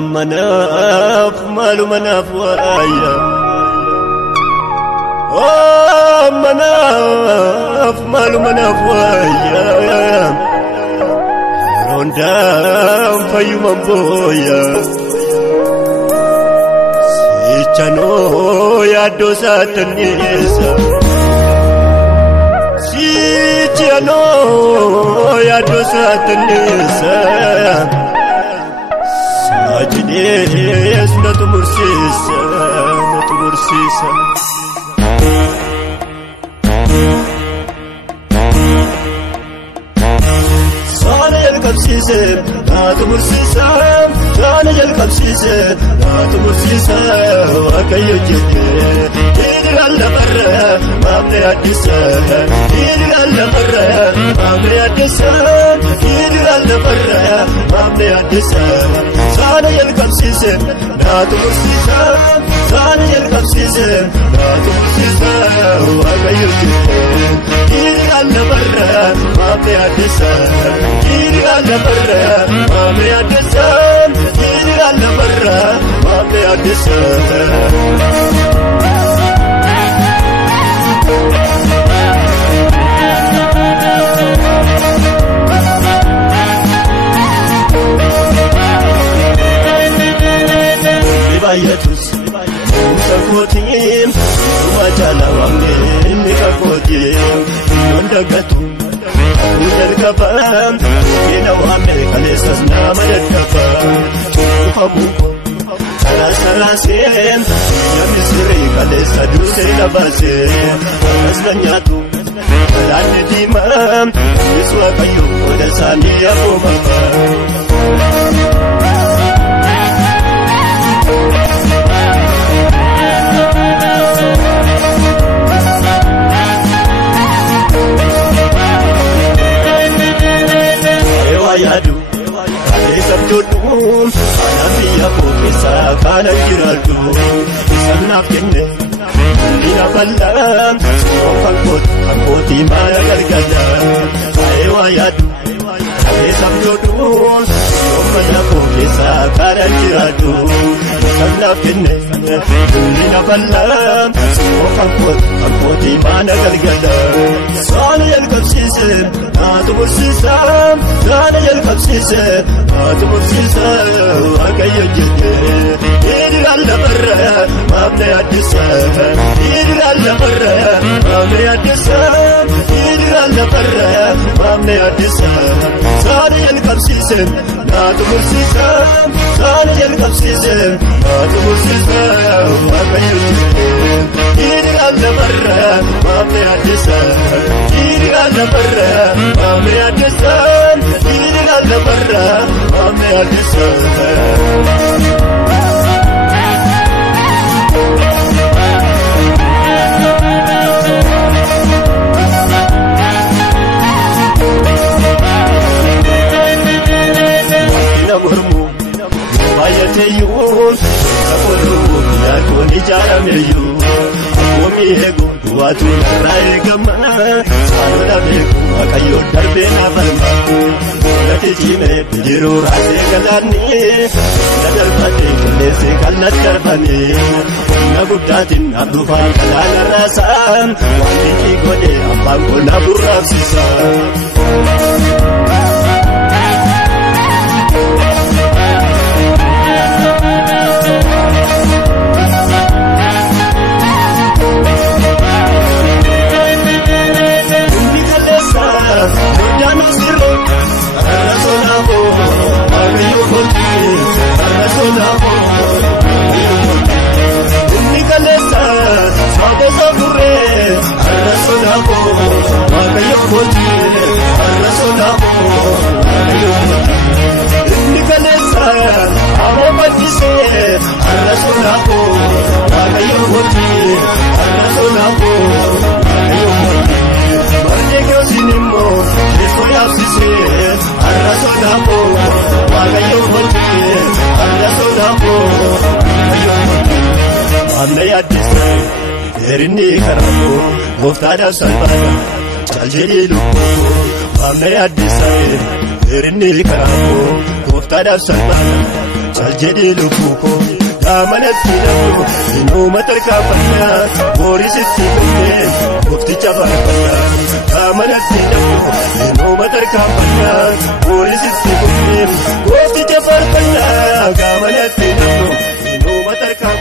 مناف مالو مناف ويا مناف مالو مناف ويا رندام فيو مبويا سيچانو يا دوسات النساء سيچانو يا دوسات النساء ساجديس نتمرسيسا نتمرسيسا سانا الكبسيسا نتمرسيسا سانا الكبسيسا نتمرسيسا وكي يجيك إدغال برا ما بيادسا إدغال برا ما بيادسا إدغال برا ما بيادسا سانا الكبسيسا نتمرسيسا سانا الكبسيسا نتمرسيسا وكي يجيك إدغال برا ما بيادسا إدغال برا ما بيادسا إدغال برا ما بيادسا Bayatus, Musakotim, Majala Wangin, Nikakotim, Yondagatum, Udalkapam, America, Lessas Namayakapam, Tupabuko, Salasalasim, Yamisri, Kalesa, Dusela Base, Asganyatu, Lanitimam, Iswakayu, Odasania Bobapa. Yadu, Sabdum, Anabia Pokesa, Kana Giradu, Sanapine, Nina Palam, Kankoti Maya Gargada, Yadu, Sabdum, Somaya Pokesa, Kana Giradu, Sanapine, Nina Palam, Kankoti Maya Gargada, Sani El Kapsisem, Natumsisam, Sani El Kapsisem, Natumsisam, Akayojit, Idgal Barra, Mabne Adisam, Idgal Barra, Mabne Adisam, Idgal Barra, Mabne Adisam, Sani El Kapsisem, Natumsisam, Sani El Kapsisem, Natumsisam, Akayojit, Idgal Barra, Mabne Adisam, Idgal Barra, Mabne Adisam, Idgal Barra, Mabne Adisam. Bayateyun, Sapolu, Yakoni Jarameyu, Omihego, Watu Raigama, Sanodameku, Akayo Darbena Balma, Latijine, Pidiru Rasegalani, Nadarpati, Lesigal Natarbani, Nabutatin, Abdufa, Kalarasan, Wati Gode, Apango Naburapsisa. Erinni karamu, muftada salbana, chaljelilu. Amne addisai, erinni karamu, muftada salbana, Chaljede lukuko Gamanatti namnu Inuma tarkaanfannaa Boorisitti kunnee Goofticha faarfannaa Gamanatti namnu Inuma tarkaanfannaa Boorisitti kunnee Goofticha faarfannaa Gamanatti namnu Inuma tarkaanfannaa